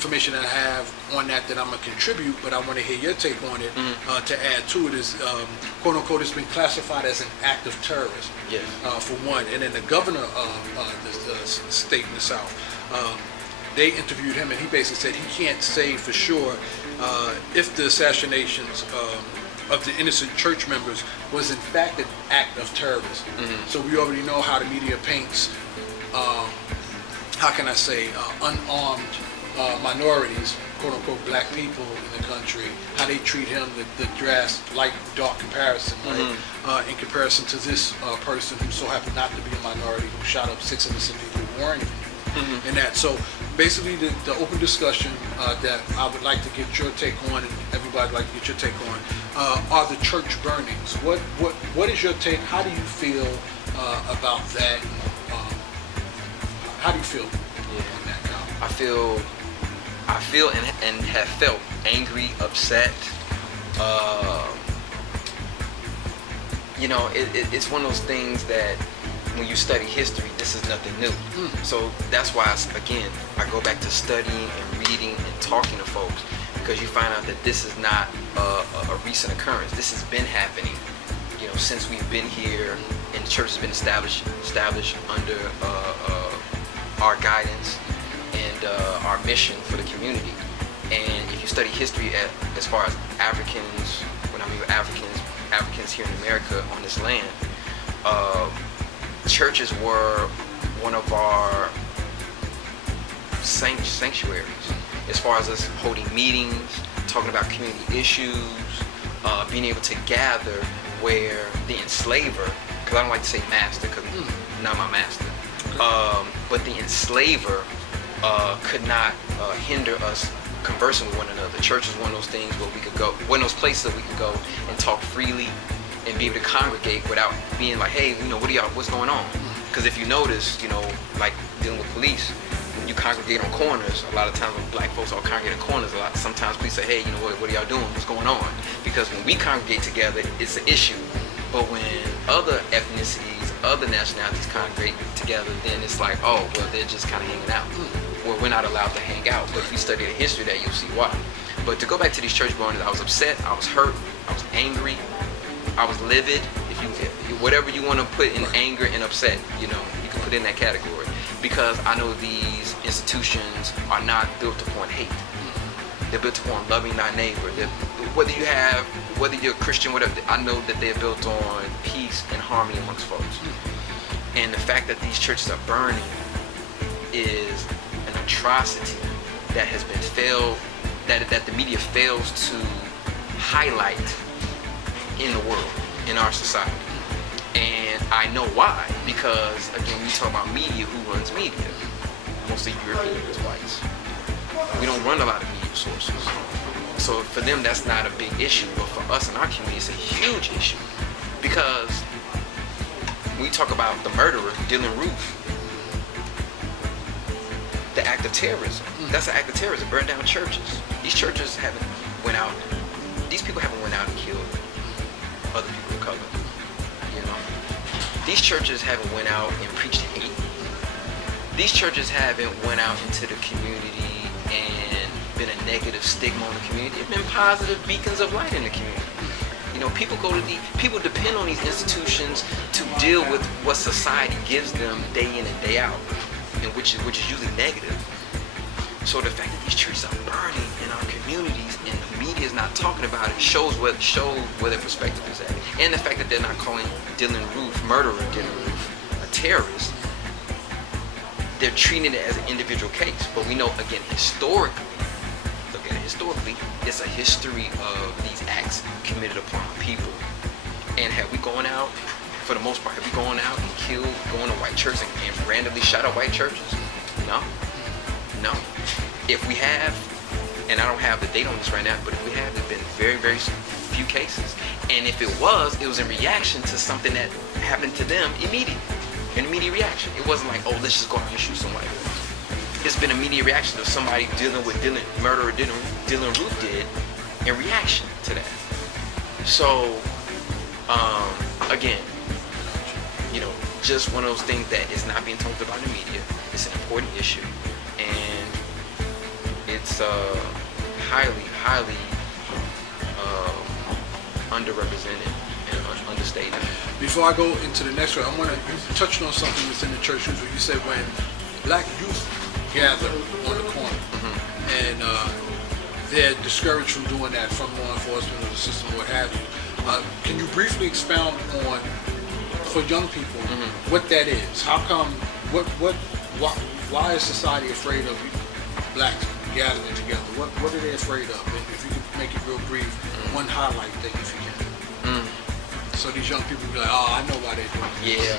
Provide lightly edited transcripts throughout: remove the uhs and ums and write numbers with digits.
information that I have on that I'm going to contribute, but I want to hear your take on it. To add to it is, quote unquote, it's been classified as an act of terrorism. Yes. For one, and then the governor of the state in the South, they interviewed him, and he basically said he can't say for sure if the assassinations of the innocent church members was in fact an act of terrorism. So we already know how the media paints, how can I say, unarmed minorities, quote unquote, black people in the country, how they treat him, the light dark comparison, right? In comparison to this person who so happened not to be a minority, who shot up 6 innocent people who weren't even in that. So basically the open discussion that I would like to get your take on, and everybody would like to get your take on, are the church burnings. What is your take? How do you feel about that? How do you feel on that, Kyle? I feel and have felt angry, upset. It's one of those things that when you study history, this is nothing new. So that's why, I go back to studying and reading and talking to folks, because you find out that this is not a recent occurrence. This has been happening, since we've been here, and the church has been established under our guidance and our mission for the community. And if you study history as far as Africans, when I mean Africans here in America on this land, churches were one of our sanctuaries as far as us holding meetings, talking about community issues, being able to gather where the enslaver, because I don't like to say master because not my master, but the enslaver could not hinder us conversing with one another. Church is one of those things where we could go, one of those places that we could go and talk freely and be able to congregate without being like, hey, what's going on? Because if you notice, like dealing with police, when you congregate on corners, a lot of times when black folks all congregate on corners, sometimes police say, hey, what are y'all doing? What's going on? Because when we congregate together, it's an issue. But when other ethnicities, other nationalities congregate together, then it's like, oh, well, they're just kind of hanging out. Well, we're not allowed to hang out. But if you study the history of that, you'll see why. But to go back to these church burnings, I was upset, I was hurt, I was angry, I was livid. Whatever you want to put in anger and upset, you can put in that category. Because I know these institutions are not built upon hate. They're built upon loving thy neighbor. Whether you're a Christian, whatever, I know that they're built on peace and harmony amongst folks. And the fact that these churches are burning is an atrocity that has been that the media fails to highlight in the world, in our society. And I know why, because again, we talk about media, who runs media? Mostly Europeans, whites. We don't run a lot of media sources. So for them, that's not a big issue, but for us in our community, it's a huge issue. Because when we talk about the murderer, Dylan Roof, the act of terrorism, that's an act of terrorism, burn down churches. These churches these people haven't went out and killed other people of color. These churches haven't went out and preached hate. These churches haven't went out into the community and been a negative stigma on the community. They've been positive beacons of light in the community. People depend on these institutions to deal with what society gives them day in and day out, and which is usually negative. So the fact that these churches are burning in our communities and the media is not talking about it shows where their perspective is at. And the fact that they're not calling murderer Dylan Roof, a terrorist. They're treating it as an individual case. But we know, again, historically, it's a history of these acts committed upon people. And have we gone out, for the most part, going out and going to white churches and randomly shot at white churches? No. If we have, and I don't have the date on this right now, but if we have, there's been very, very few cases. And if it was in reaction to something that happened to them immediately. An immediate reaction. It wasn't like, oh, let's just go out and shoot somebody. It's been an immediate reaction of somebody dealing with murderer Dylan Roof did in reaction to that. So, again, just one of those things that is not being talked about in the media. It's an important issue, and it's highly underrepresented and understated. Before I go into the next one, I want to touch on something within the church. Where you said when black youth gather on the corner and they're discouraged from doing that from law enforcement or the system or what have you. Can you briefly expound on, for young people, what that is? How come? Why is society afraid of blacks gathering together? What are they afraid of? And if you could make it real brief, one highlight thing if you can. So these young people be like, oh, I know why they're doing this. Yeah.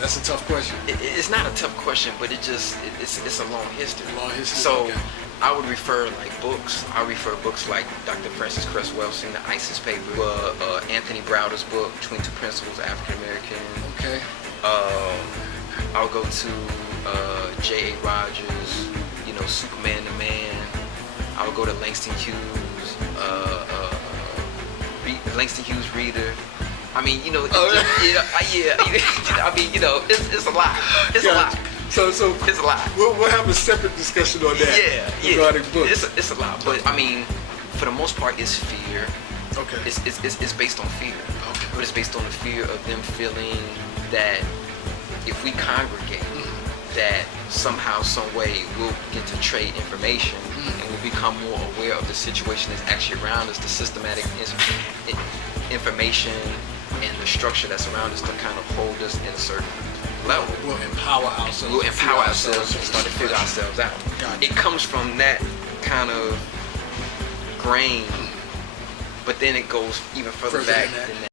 That's a tough question. It's not a tough question, but it's a long history. Long history. So okay. I would refer like books. I refer books like Dr. Francis Cress Welsing, the ISIS paper, Anthony Browder's book, Between Two Principles, African American. Okay. I'll go to J.A. Rogers, Superman the Man. I'll go to Langston Hughes, Reader. I mean, I mean, it's a lot. It's a lot. So It's a lot. We'll have a separate discussion on that. Regarding books. It's a lot, but I mean, for the most part, it's fear. Okay. It's based on fear. Okay. But it's based on the fear of them feeling that if we congregate, that somehow, some way, we'll get to trade information and we'll become more aware of the situation that's actually around us, the systematic information and the structure that's around us to kind of hold us at a certain level. We'll empower ourselves. We'll empower ourselves and start to figure ourselves out. It comes from that kind of grain, but then it goes even further back than